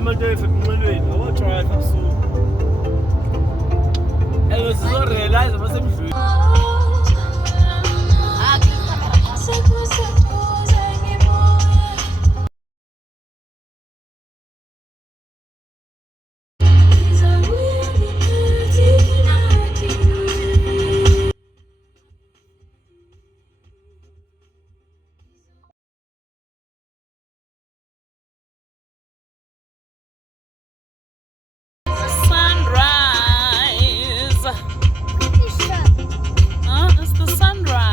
manje efekunxelweni abadrayiva so and sizorealize masemdlweni. It's the sunrise.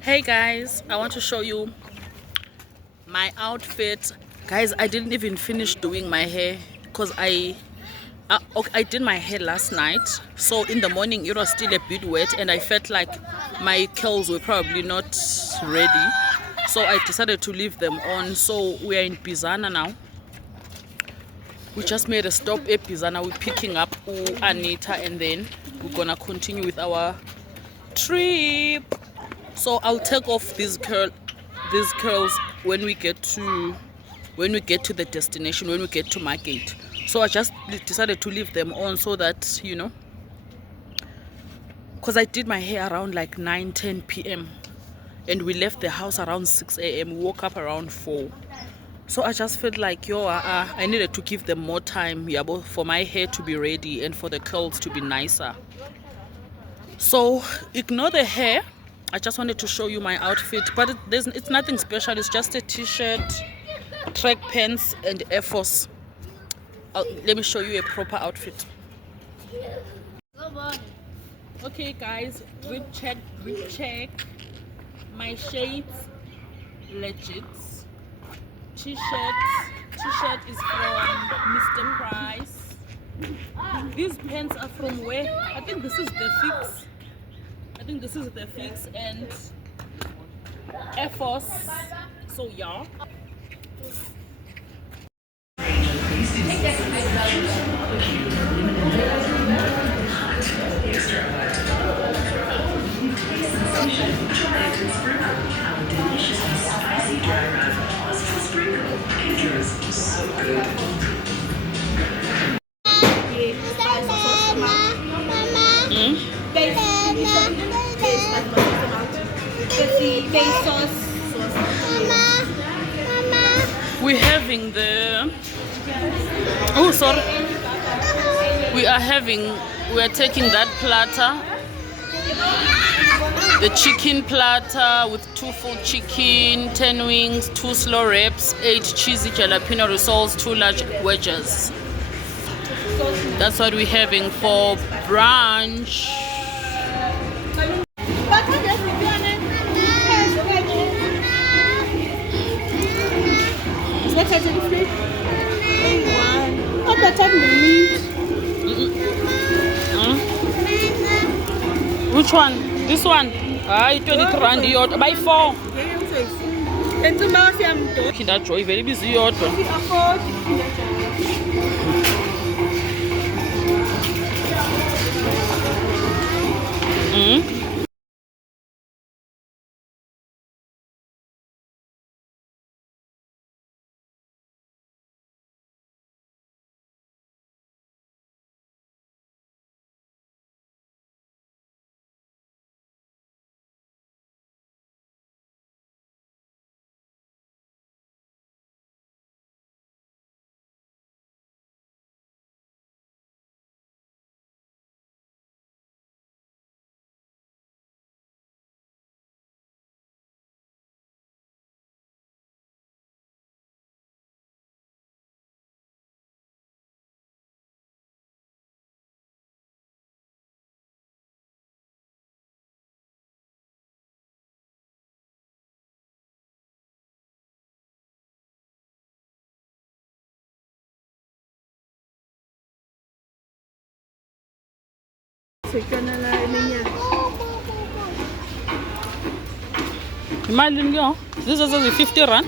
Hey guys, I want to show you my outfit. Guys, I didn't even finish doing my hair because I did my hair last night, so in the morning it was still a bit wet and I felt like my curls were probably not ready, so I decided to leave them on. So we are in Bizana now. We just made a stop at Bizana. We're picking up Anita and then we're gonna continue with our trip. So I'll take off these curls when we get to the destination, when we get to Margate. So I just decided to leave them on so that, you know, because I did my hair around like 9-10 p.m. and we left the house around 6 a.m. We woke up around 4. So I just felt like, I needed to give them more time, yeah, both for my hair to be ready and for the curls to be nicer. So ignore the hair. I just wanted to show you my outfit, but it's nothing special. It's just a t-shirt, track pants and Air Force. Let me show you a proper outfit. Okay guys, we check my shades. Legit. T-shirt is from Mr. Price. These pants are from where? I think this is the fix and Air Force. So yeah. We're having the we are taking that platter, the chicken platter with 2 full chicken, 10 wings, 2 slow wraps, 8 cheesy jalapeno rissoles, 2 large wedges. That's what we're having for brunch. Which one? This one? 23 rand yodwa. Buy 4. Kinder Joy very busy yodwa. Imagine, yo, this is only 50 rand.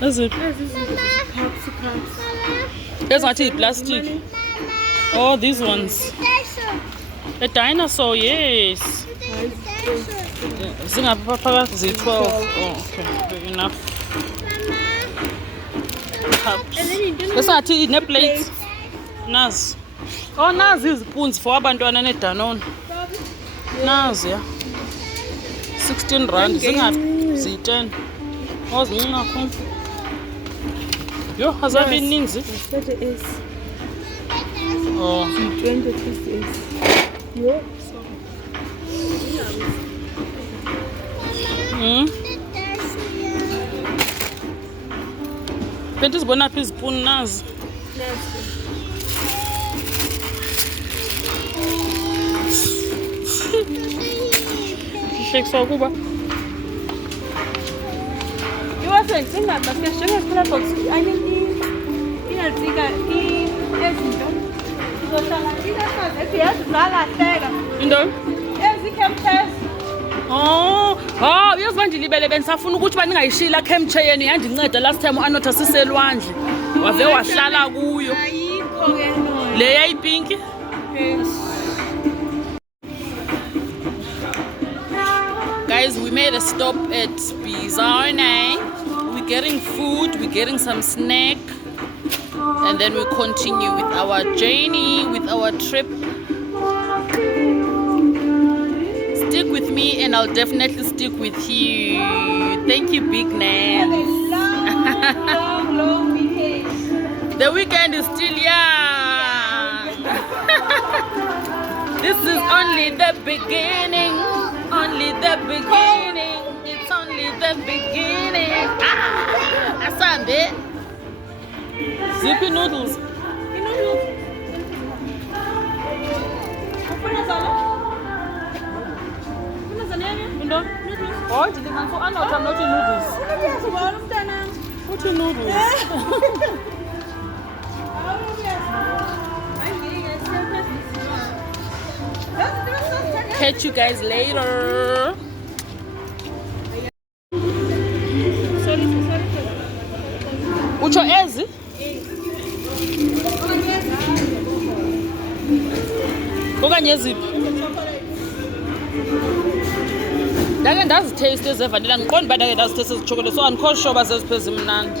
Is it? There's actually plastic. Oh, these ones. A dinosaur, yes. Singapore is 12. Oh, okay, fair enough. Cups. Let's not eat a plate. Nas. Oh, Nas is spoons for abantwana ne Danone. Nas, yeah. 16 rand. Zinga 10. Oh, zinga. Yo, has that been ninzi? Oh. 20 pieces. Yo. Pentis bona pis spoon Nas. Shake so kuba. You was saying that but sugar color box I need iyazika ezinto. Uzohlala inafaze eyazizala hleka. Into? Ezikempes. Oh, uyazi manje libele bensafuna ukuthi baningayishila chemche yenu yandinceda last time uAnotha siselwandle. Wave wahlala kuyo. Ayikho ke no. Le yayipink. Yes. Guys, we made a stop at Bizarre. We're getting food, we're getting some snack, and then we continue with our journey, with our trip. Stick with me and I'll definitely stick with you. Thank you, Big Have a Nan. long vacation. The weekend is still young. This is only the beginning. Only the beginning. It's only the beginning. Ah, Asande. Zippy noodles. No. Oh, did you for Anotha not noodles? What noodles? Catch you guys later. Ucho ezi? Okanye ziphi? Ndake ndazitaste ezevanilla ngiqonda uba ndake ndazitaste ezichocolate so andikho sure uba zezipheze mnandi.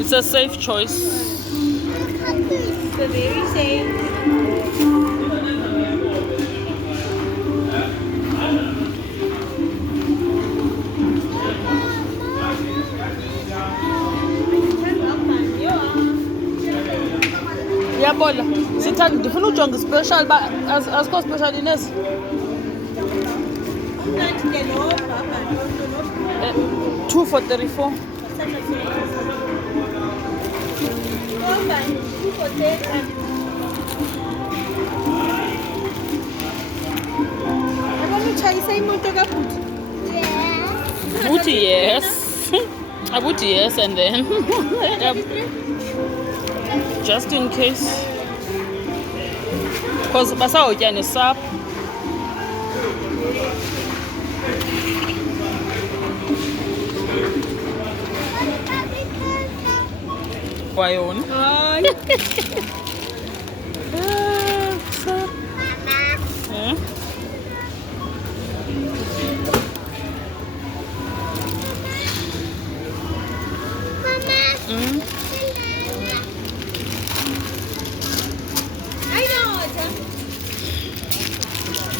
It's a safe choice. The very same. Yabona, sithanda ndifuna ujonga special ba asikho special inezi. 2 for 34. Booty, yes. A booty, yes, and then just in case. Because basawutya nesapho. Kwayona. Hayi.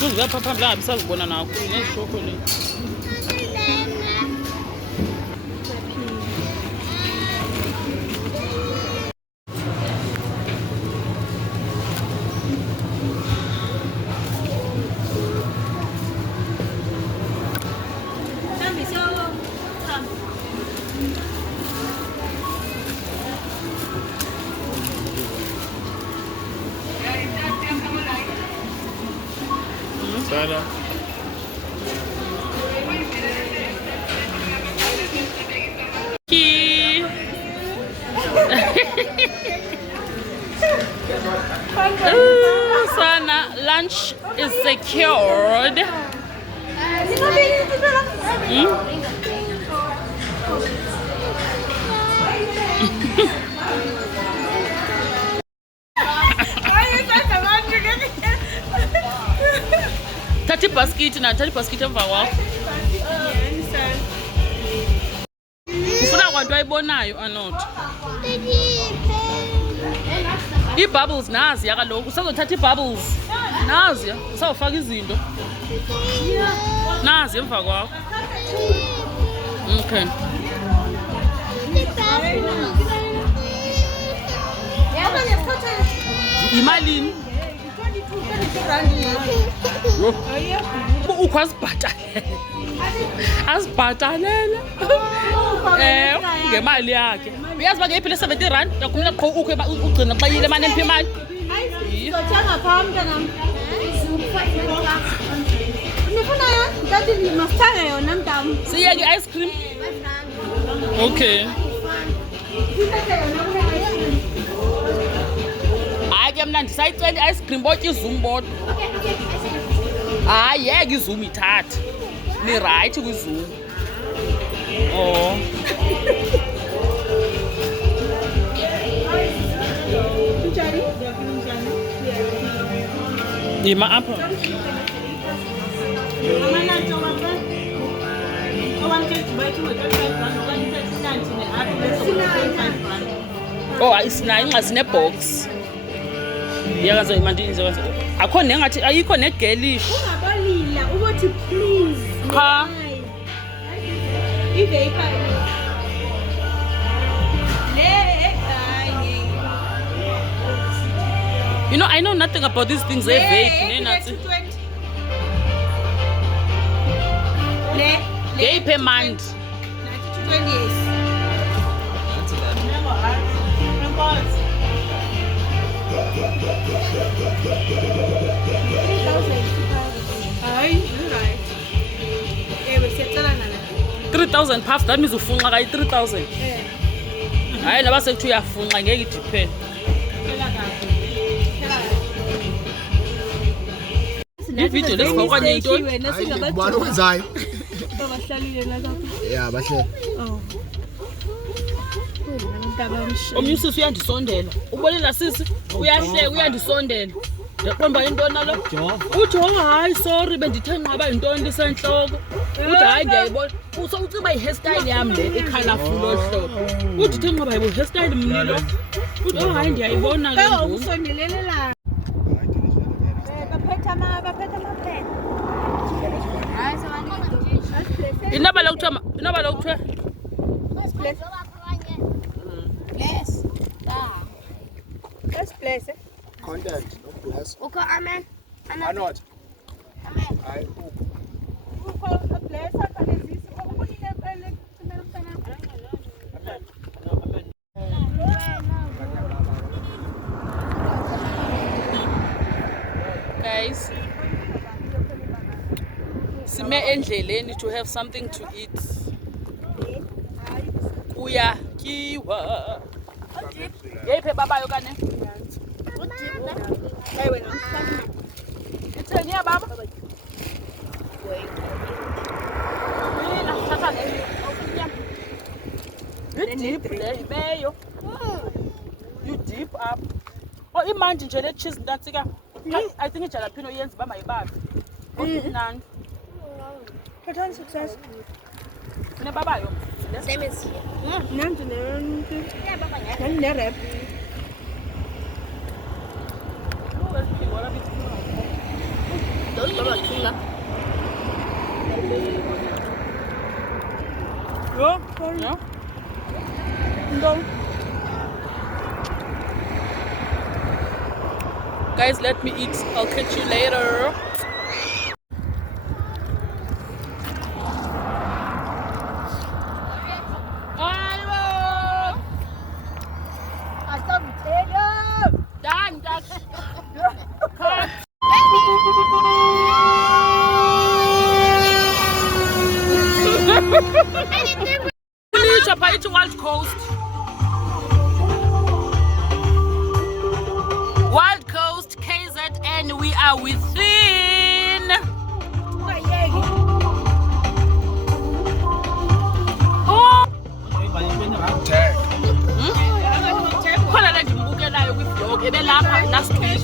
Uzapha la bisazibona nakho nechocolate. Sana. Sana, lunch is secured. Tati basket na tati basket emva kwakho. Ufuna kwanto ayibonayo anot. I-bubbles naziya kaloku usazothatha i-bubbles naziya usawufaka izinto nazi emva kwakho. Okay. Imalini? Ukho azibhatalele ngemali yakhe. Uyazi uba ngeyiphi le 70 rand yakhumela qho ukho ugcina xa yile mane emphi imali. Sizothenga phaa mntanam. Nifuna tati masithenge yona mntam. Siyeke i-ice cream. Okay. Hayi ke mna ndisayicela i-ice cream botya iZoom bodwa. Hayi yeke iZoom ithathe. Ni-right kwiZoom. Oh. Yima apha. Oh, isinayo inxa sinebox. Yakazo imandi nizokwenza. Akho nengathi ayikho negelish. Ungabalila ubothi please. Cha. Ivapor. You know, I know nothing about these things. They vape, nothing. They pay mind. 20 years. Hayi, right. Ewe siyacela nana. 3,000 puffs, that means ufunqa kayi 3,000. Hayi naba sekuthiwa uyafunqa ngeke idepend. Ivideo lesibokanye intoni? Ubani wenzayo? Babahlalile lapha. Yeah, bahle. Oh. Umyusisi uyandisondela. Ubonela sisi uyahleka uyandisondela. Yaqomba intoni nalo? Uthi hayi sorry bendithe nqaba intoni lisenhloko. Uthi hayi ndiyayibona. Uciba i-hairstyle yami le ecolorful ohlobo. Uthi the nqaba yibo hairstyle mnilo. Uthi hayi ndiyayibona ke ngoku. Usondelelela. Baphetha amaphepha. Hayi samani. Inaba lokuthiwa. Let's place it. Content, no bless. Okay, amen. Why not? Amen. I Guys, sime endleleni to have something to eat. Kuyatyiwa. Yeyiphi babayo kane? Ewe Itheni ya baba? Mina thatha le. You dip le ibeyo. You dip up. Oh imanje nje le cheese ntatsika. I think ijalapeno yenza ba mayibabe. Nani? Total success. Mina babayo. Same as here. Nanti Yeah, Baba. ne rap. Don't Baba Tunga. Yeah? Guys, let me eat. I'll catch you later. Done. Cut. Finish up to Wild Coast. ebelapha last week.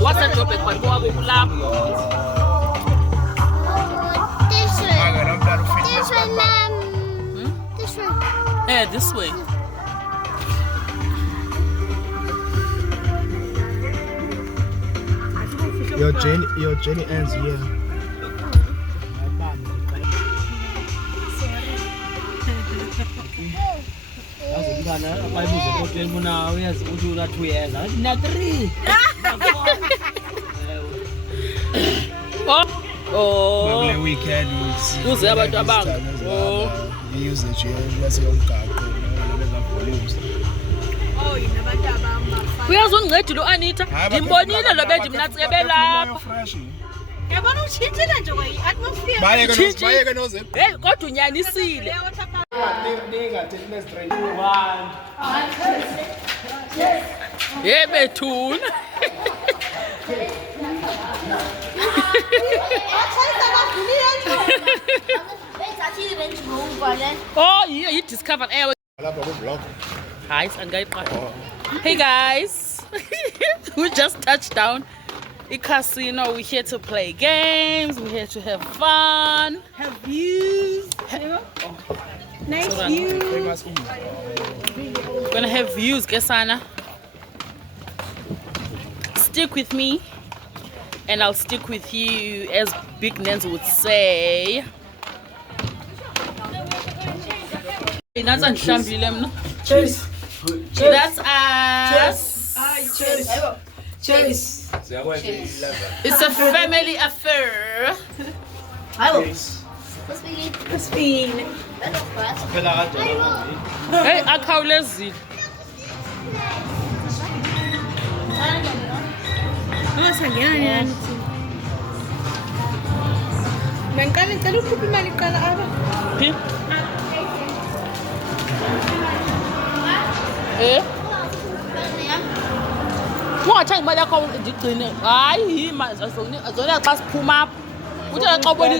Wasejoburg but kwabo kulapho. This way. Ngake nomntwana ufitness This way, ma'am. This way. Yeah, this way. Your journey ends here. Oh. Kule weekend Kuze abantu abanga. Oh. use the chair bese yomgaqo naleza volumes. Oh, yinabantu abama. Uyazonginceda lo Anita. Ngimbonile lo bendimnathi ebelapha. Fresh. Yabona utshintshile nje atmosphere. Bayeke noze. Hey, kodwa unyanisile. Ningathethe straight. Hey bethuna. Oh, yeah, you discovered ewe. Lapha ku vlog. Hi, hey guys. We just touched down the casino. We're here to play games. We're here to have fun. Have views. Nice views. Famous We're gonna have views, Gesana. Stick with me, and I'll stick with you, as Big Nens would say. That's Cheers. That's us. Cheers. It's a family affair. Spain. Hey, akhawulezile. Sangena nani? Ngicela ukhuphe imali qala apha. Phi? Ungathengi imali yakho ndigcine. Hayi, azona xa siphuma apha. Uthi xa ubona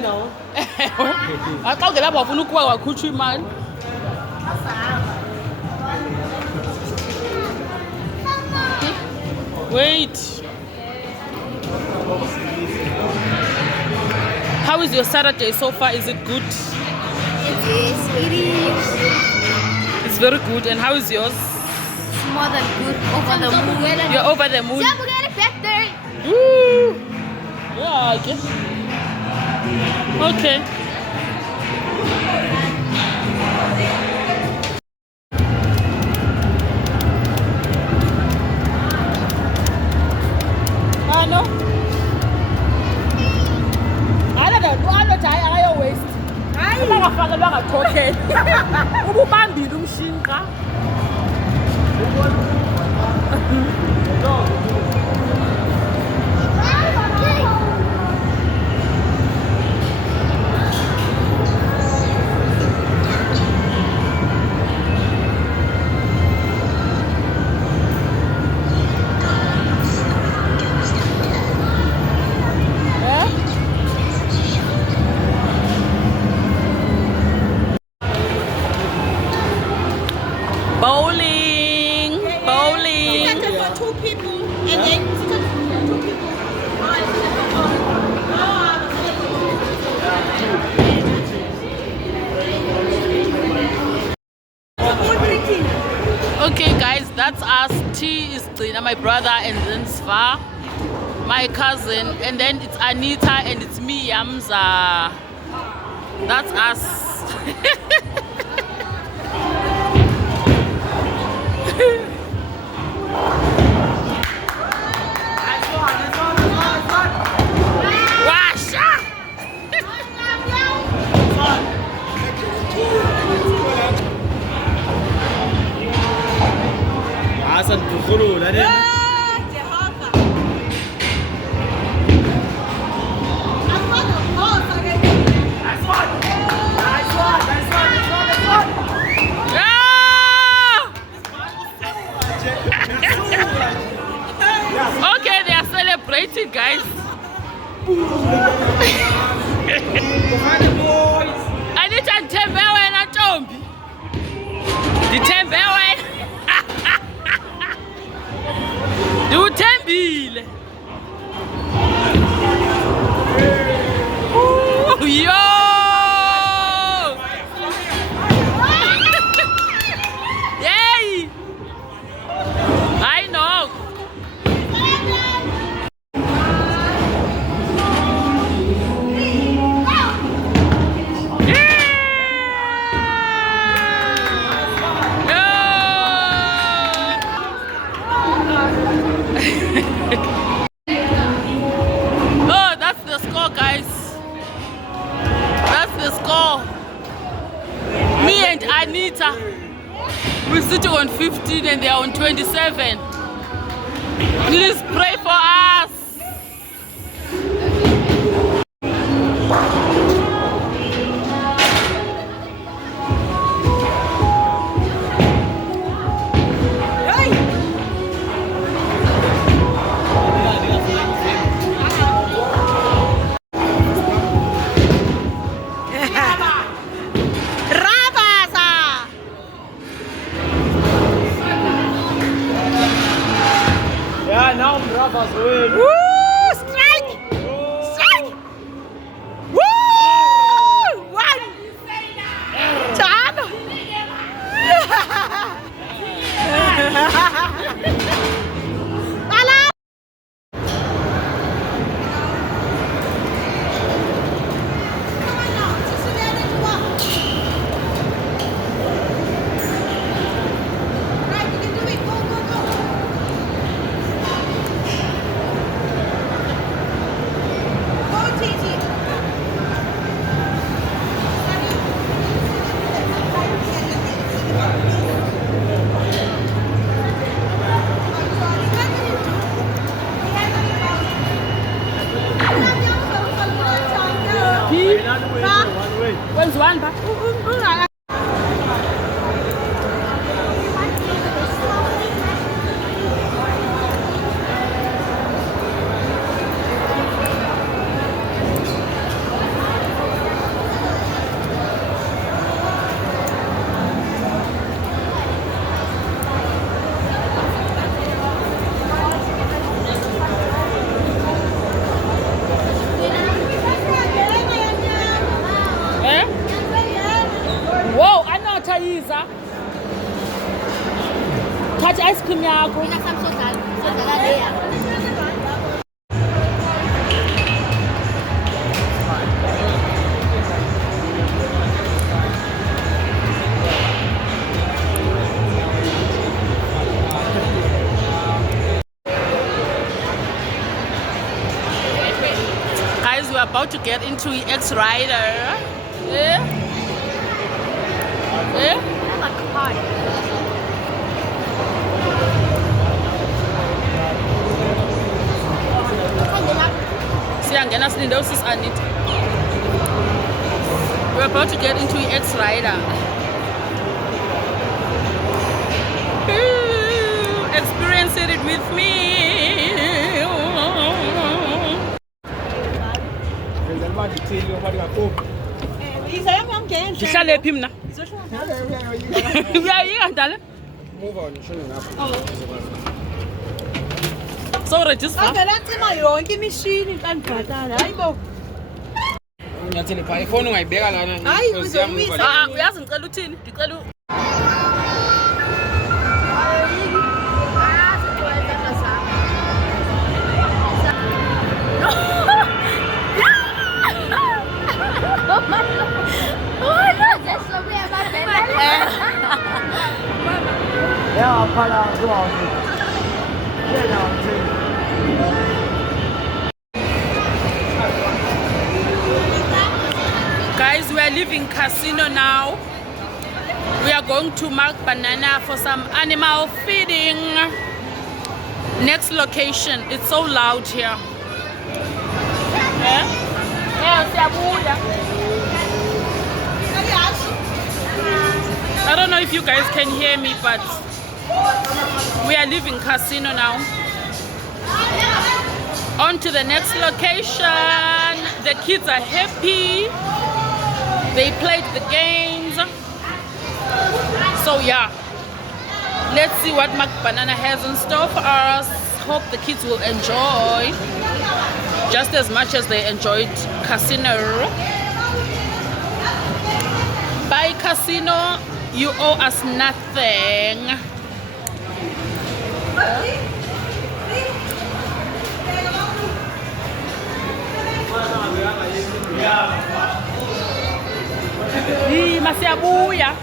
xa ungelapha wafuna ukuba wakhutshwa imali. Wait. How is your Saturday so far? Is it good? It is. It is. It's very good. And how is yours? It's more than good. Over the moon. You're over the moon. Yeah, we got it back there. Woo. Yeah, I guess. Okay. Ano? Hayi waste. Hayi bangafakelwa ngatoken. Ububambile umshini ka. Bowling. Seated for 2 people and then seated for 2 people. Okay guys, that's us. T is Trina, my brother, and then Sva, my cousin, and then it's Anita, and it's me, Yamza. That's us. Washa! Hasan tukhulula le. Okay, they are celebrating, guys. Anita Ntembe wena Ntombi. Ntembe wena. 19 and they are on 27. Please pray for us. Ja, now brothers win. Woo! Strike! Strike! Woo! One! Tano! Tala! When's one? Whoa, anothayiza. Thatha ice cream yakho. Guys, we're about to get into EX Rider. Yeah. Yeah. Siyangena silinde usis Anita. We're about to get into EX Rider. Experience it with me. Ndihlale phi mna? Uyayika ndala? So register. Ngelancima yonke imishini xa ndibhatala. Hayibo. Unyathele phaa ifoni ungayibeka lana. Hayi uzoyimisa. Uyazi ngicela uthini? Ndicela Ja, pala, bra. Guys, we are leaving casino now. We are going to Mark Banana for some animal feeding. Next location. It's so loud here. I don't know if you guys can hear me, but we are leaving casino now. On to the next location. The kids are happy. They played the games. So yeah, let's see what Mark Banana has in store for us. Hope the kids will enjoy just as much as they enjoyed casino. Bye casino, you owe us nothing. Masiyabuya.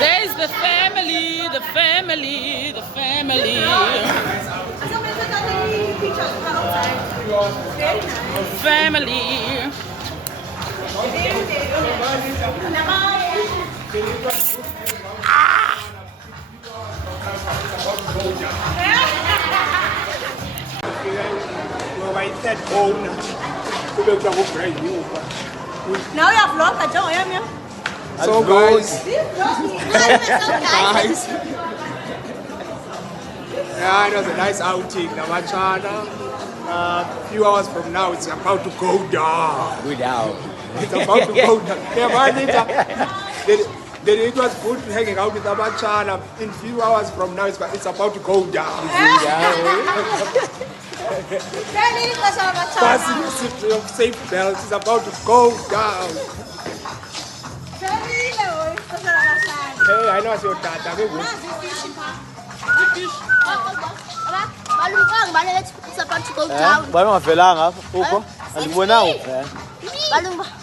There's the family, the family, the family. Family. Now you have lost a joy, yeah. So guys, Guys. yeah, it was a nice outing. Namachana. Few hours from now, it's about to go down. It's about to go down. Yeah, man, it was good hanging out with Namachana. In few hours from now, it's about to go down. Fasten your safe belts. It's about to go down. Hey, I know it's your tata. Balung balik it's about to go down. Balong afelanga ukho andibona ukho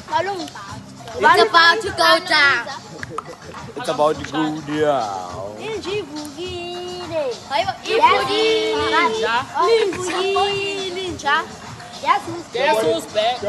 Balung. It's about to go down. it's about to go down Ivukile. Ivukile. Yes, Guess who's back?